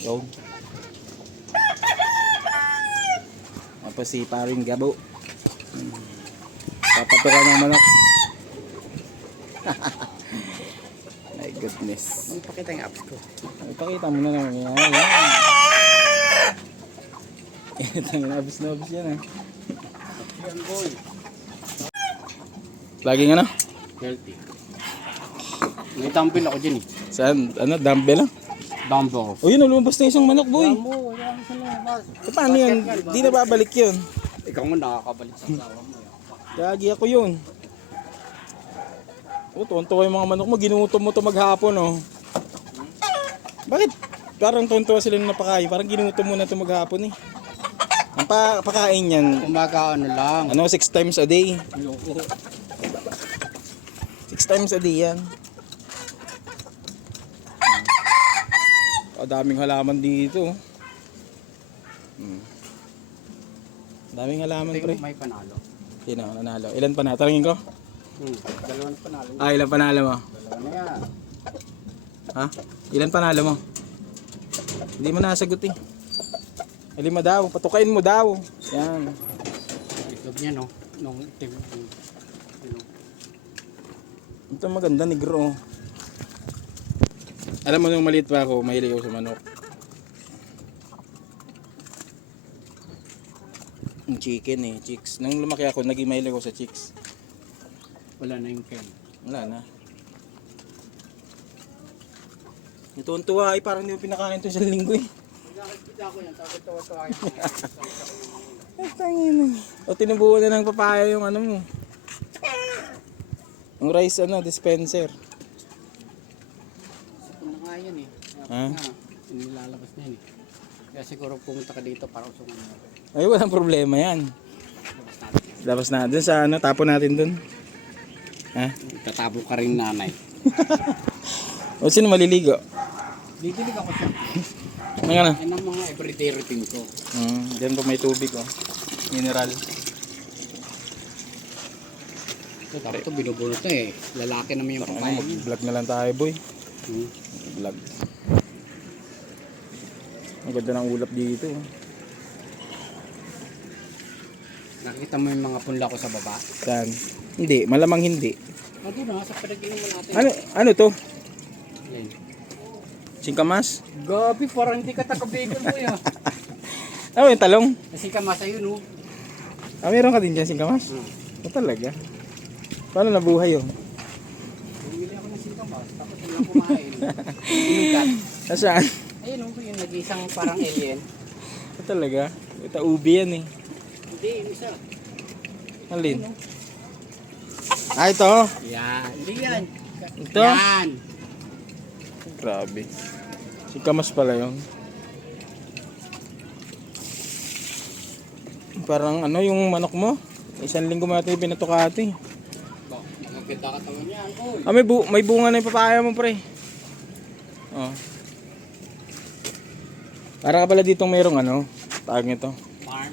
Yun. Tapos si paring Gabo. Papatukan ng manok. My goodness. Ipakita yung apps ko. Ipakita mo na naman yan. Yan. Ito yung abis yan ah. Yan boy. Laging ano? Healthy. May dumbbell ako dyan eh. Saan? Ano? Dumbbell lang? Dumbbell. O yun, lumabas na isang manok boy. Mo, wala akong sa labas. E, paano yun? Di na babalik yun. Ikaw nga nakakabalik sa asawa mo. Gagi ako yun. O, tuwan-tuwa yung mga manok mo. Ginutom mo to maghapon oh. Bakit? Parang tuwan-tuwa sila nung napakain. Parang ginutom mo na to maghapon eh. Ang pakain yan, Umaga ano lang. ano, 6 times a day. Loko. 6 times a day yan. Daming halaman dito. Daming halaman pre. May panalo. Sino nanalo? Ilan pa na? Talangin ko? Dalawang panalo. Ah, ilan panalo mo? Dalawa na yan. Ha? Ilan panalo mo? Hindi mo nasagot eh. Lima daw, patukain mo daw. Yan. Itlog niya no. Nung team. Ito maganda, negro. Alam mo nung maliit pa ako, mahilig ako sa manok. Yung chicken eh, chicks. Nung lumaki ako, naging mahilig ako sa chicks. Wala na yung ken. Wala na. Tuwan-tuwa ay parang hindi mo pinakain ito sa linggo eh. Nakikita ko yan, tapos tawa-tawa Ay, tangin. O tinubuan na ng papaya yung ano mo. Yung rice ano, dispenser. Ano nga yan eh. Ha? Nilalabas na yan eh. Kaya siguro pumunta ka dito para usungan mo. Ay, walang problema yan. Labas natin. Labas na dun sa ano, tapon natin dun. Ha? Tatabo ka rin nanay. O sino maliligo? Didilig ako siya. Ano nga na? Yan ang mga everyday routine ko. Diyan pa may tubig oh. Mineral. Ito, ito binubunot na eh. Lalaki naman yung Ano, papaya niya. mag-vlog na lang tayo boy. Vlog. Ang ganda ng ulap dito. Oh. Nakita mo yung mga punla ko sa baba? Saan? Hindi, malamang hindi. Ito na, sa pinag-inom mo natin. Ano to? Yan. Singkamas? Gabi, parang hindi ka taga-bacon mo yan. Ano yung talong? Kasi kamasa yun, oh. Ah, meron ka din dyan singkamas? O talaga? Paano nabuhay yun? Bumili ako ng singkamas, tapos yun lang kumain. Inugat. Nasaan? Ayun, oh, yung nag-isang parang alien. O talaga? Ito ubi yan eh. Hindi, yung isa. Alin? Ah, ito? Yan. Hindi yan. Ito? Yan. Grabe. Singkamas pala yun. Parang ano yung manok mo? 1 linggo mo natin pinatukati. Magaganda ka tangan yan, oh. Ah, may bunga na yung papaya mo pre. Oh. Para ka pala ditong mayroong ano, tawag nito.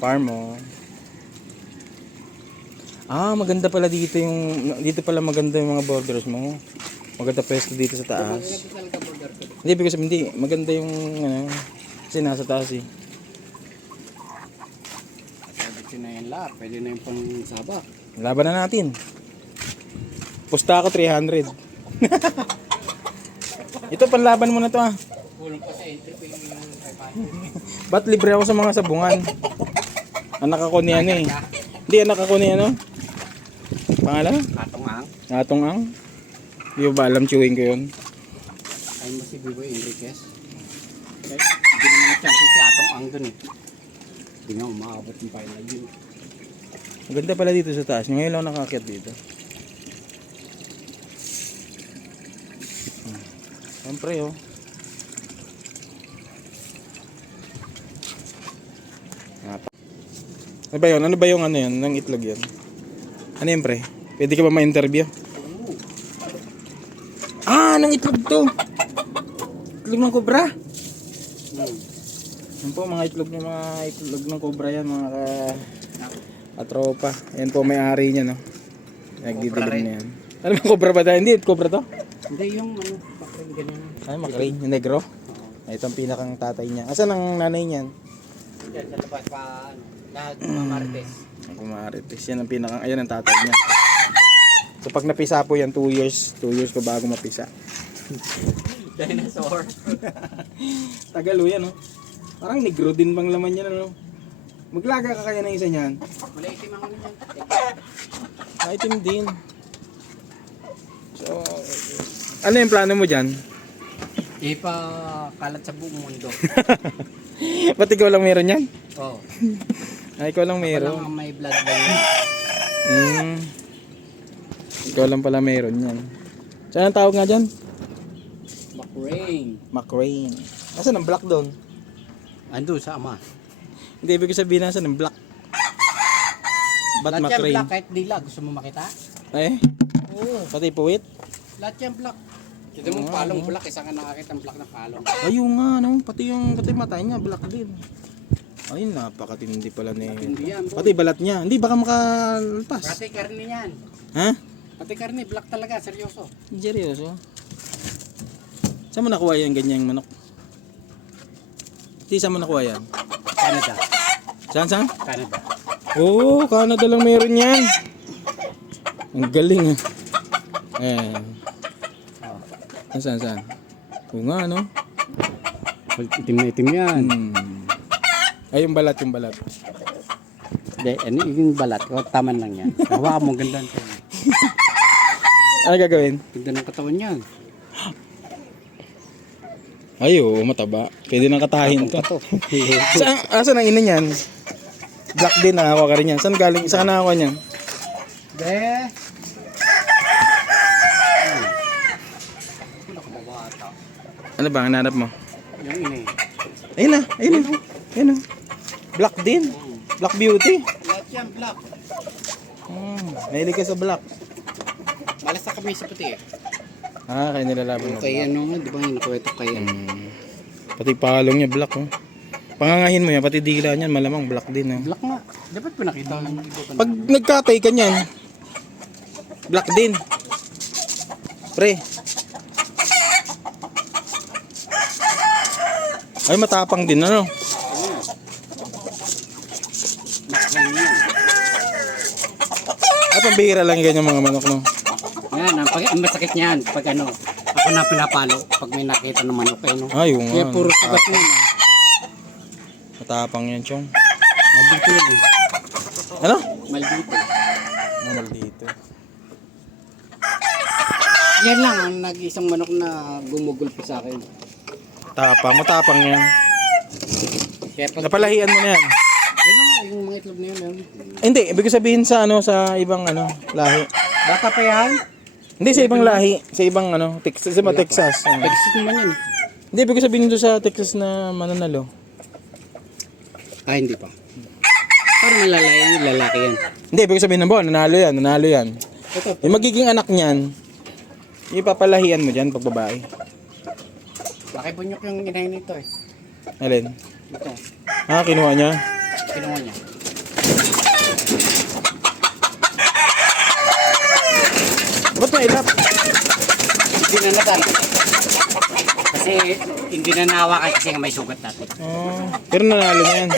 Farm mo. Ah, maganda pala dito dito pala maganda yung mga borders mo. Maganda pwesto dito sa taas. Hindi, because hindi. Maganda yung ano, kasi nasa taas eh. Pwede na yan lahat. Pwede na yung pang sabak. Laban na natin. Pusta ako 300. Ito panlaban mo na to ah. Kulang pa sa entry pa yung 500. Ba't libre ako sa mga sabungan? Anak ako ni ano eh. Hindi, anak ako ni ano. Pangalan? Katungang. Atong ang. Hindi ko ba alam, chewing ko yun. Ay mo si Biboy Enriquez. Hindi naman na-chance si Atong Ang dun eh. Hindi nga umaabot yung final yun. Maganda pala dito sa taas. Ngayon lang nakakit dito. Siyempre oh. Ano ba yun? Ano ba yung ano yun? Nang itlog yun? Ano yun pre? Pwede ka ba ma-interview? Ah! Anong itlog to? Itlog ng kobra? Yan po mga itlog ng kobra yan mga katropa. Yan po may-ari niya no. Nagdidilim na yan. Ano ba kobra ba tayo? Hindi, kobra to? Hindi yung ano, bakit ganyan. Ay, makring. Yung negro? Ito ang pinakang tatay niya. Asan ang nanay niyan? Yan, sa labas pa, ano, lahat mga marites. Ang kumarites. Yan ang pinakang, ayan ang tatay niya. So pag napisa po yan, 2 years pa bago mapisa. Dinosaur. Tagalo yan, oh. Parang negro din bang laman yan, ano? Maglaga ka kaya ng isa niyan? Maliitim ang ano yan. Item din. So, ano yung plano mo dyan? Ipakalat sa buong mundo. Ba't ikaw lang meron yan? Oo. Ay, ikaw lang Walang meron. ang may bloodline. Hmm. Ikaw lang pala meron yan. Saan ang tawag nga dyan? McRae. McRae. Asan ang black doon? Ando sa ama. Hindi, ibig sabihin nasa ng black. Ba't Lahat yan McRae? black kahit dila. Gusto mo makita? Eh? Oo. Pati puwit? Lahat yan black. Kita mo palong black. Isa ka nakakita ng black na palong. Ayun nga, no? Pati mata niya, black din. Ayun, napakatindi pala ni... Hindi yan. Pati balat niya. Hindi, baka makalpas. Pati karne yan. Ha? Pati karne. Black talaga. Seryoso. Seryoso? Saan mo nakuha yung ganyang manok? Hindi, saan mo nakuha yan? Canada. Saan? Canada. Oo, Canada lang meron yan. Ang galing, ah. Saan? Oo nga, no? Itim na itim yan. Ay, yung balat. Hindi, ano yung balat? O, taman lang yan. Hawakan mo, ganda. Ano gagawin? Ganda ng katawan yan. Ay, oo, mataba. Pwede nang katahin to. Saan ang ina niyan? Black din, nakakuha ka rin yan. Saan galing? Saan ka nakakuha niyan? Be. Ano ba, ang nanap mo? Yung ina Ayun na. Black din. Black beauty. Lahat yan, black. Nahilig ka sa black. Malas na kami sa puti eh. Kaya nilalaban na Kaya black. ano nga, di ba yung nakuwento kaya? Pati palong niya, black, oh. Pangangahin mo yan, pati dila niyan, malamang black din, oh. Black nga. Dapat pinakita yung iba pa. Pag nagkatay ka niyan, black din. Pre. Ay, matapang din, ano? Ay, pambihira lang yung ganyan mga manok, no? Yan, ang masakit niyan. Pag ano, ako na pinapalo. Pag may nakita ng manok eh, no? Ay, yung Kaya puro sugat matapang. yun. Matapang yan, chong. Maldito yun eh. Ano? Maldito. Maldito. Yan lang ang nag-isang manok na gumugulpi sa akin. Matapang yan. Kaya pag... Napalahian mo na yan. Yun nga, yung mga itlog na yun. Yun. Hindi, ibig sabihin sa ibang lahi. Bata pa yan? Hindi sa ibang lahi, sa ibang Texas, sa mga Texas. Texas naman yan. Hindi, ibig sabihin doon sa Texas na mananalo. Hindi pa. Parang malalayan, lalaki yan. Hindi, ibig sabihin ng nanalo yan. Ito, Yung magiging anak niyan, ipapalahian mo dyan pag babae. laki bunyok yung inahin nito eh. Alin? Ito, Kinuha niya? kinuha niya. Ba't nailap? Hindi na natal. Kasi hindi na nahawakan kasi may sugat natin. Pero nanalo na yan.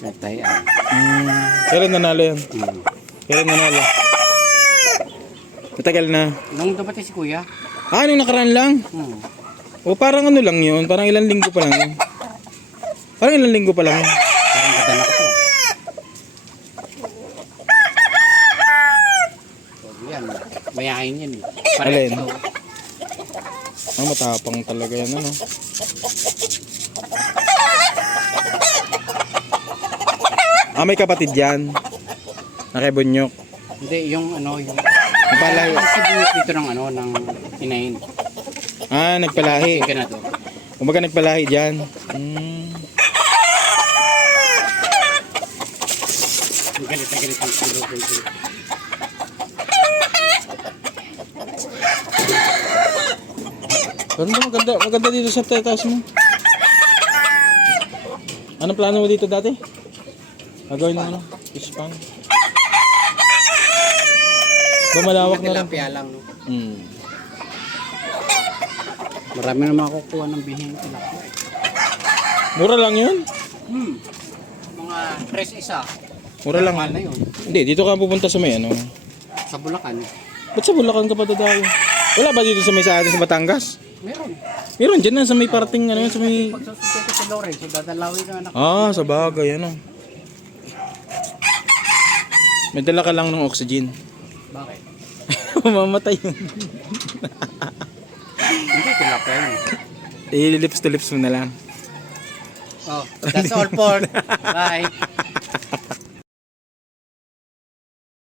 Nagtayaan. Kailan nanalo yan? Kailan nanalo? Matagal na. Nung dumating si kuya, Nung nakaraan lang? O parang lang yun, parang ilang linggo pa lang yun. Parang ilang linggo pa lang yun. parang kadala ko to. So, yan, mayahin yan eh. Alin? Ito. Matapang talaga yan, ano? May kapatid yan. Nakibonyok. Hindi, yung yung... Nagpalahi. Kasi dito ng ng inahin. Nagpalahi. Sige na to. Kumbaga nagpalahi dyan. Galit na galit ang puro. Maganda dito sa taas mo. Anong plano mo dito dati? Gagawin mo fish pond. Malawak na rin. Tilapia lang, no? Marami na makukuha ng bihing tilapia. Mura lang yun. Mga tres isa. Mura lang. Mahal na yun. Hindi, dito ka pupunta sa may ano. Sa Bulacan. Ba't sa Bulacan ka pa dadayo? Wala ba dito sa may sa atin sa Batangas? Meron. Meron dyan na sa may parting ano, sa may... Pag sasakyan ko sa Lorenzo, dadalawin na anak. Ah, sa bagay, ano. May dala ka lang ng oxygen. Bakit? Mamamatay yun. Hindi tilapia yun. Eh, lips to lips mo na lang. Oh, that's all for. Bye.